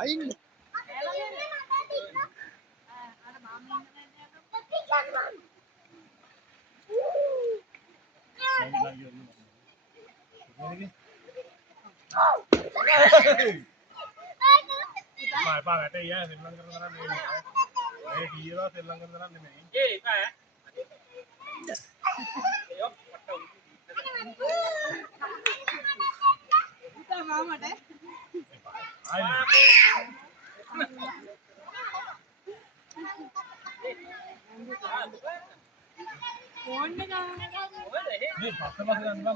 Aing. Bài ba cái tay á, thì lăng cái này này. Cái gì đó thì lăng cái này này. Gì phải á? Sao mà mà đấy? Ai?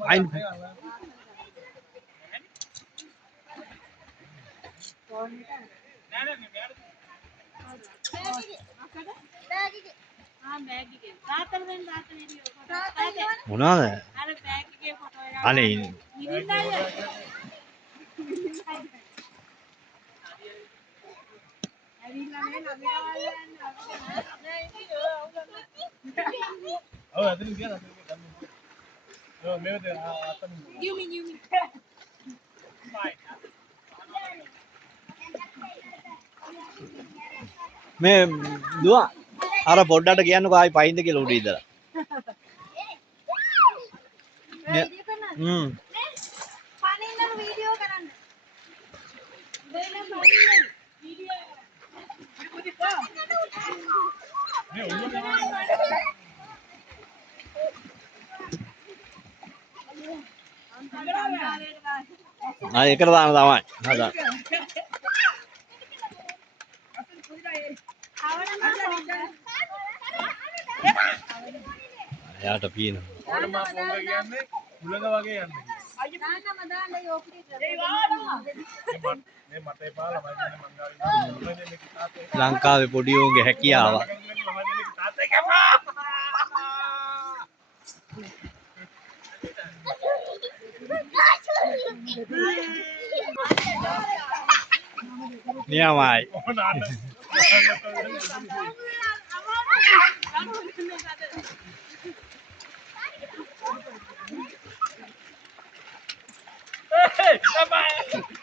Anh මොනවාද? අනේ ඔව් අතනින් ගියා ඔව් මේක අතනින් යුමි මේ දුව අර පොඩ්ඩට කියන්නකෝ ආයි පයින්ද කියලා උඩ ඉඳලා පණින්නම වීඩියෝ කරන්න දෙන්න පණින්න වීඩියෝ ආ එකට දාන්න තමයි හදා යාට පියන ඕන මා පොංග කියන්නේ උලඟ වගේ යන්නේ දාන්නම දාන්න යෝපිට මේ මට එපා ළමයි දෙන්න මංගාවේ ලංකාවේ පොඩි උන්ගේ හැකියාව නියමයි Hey, bye-bye.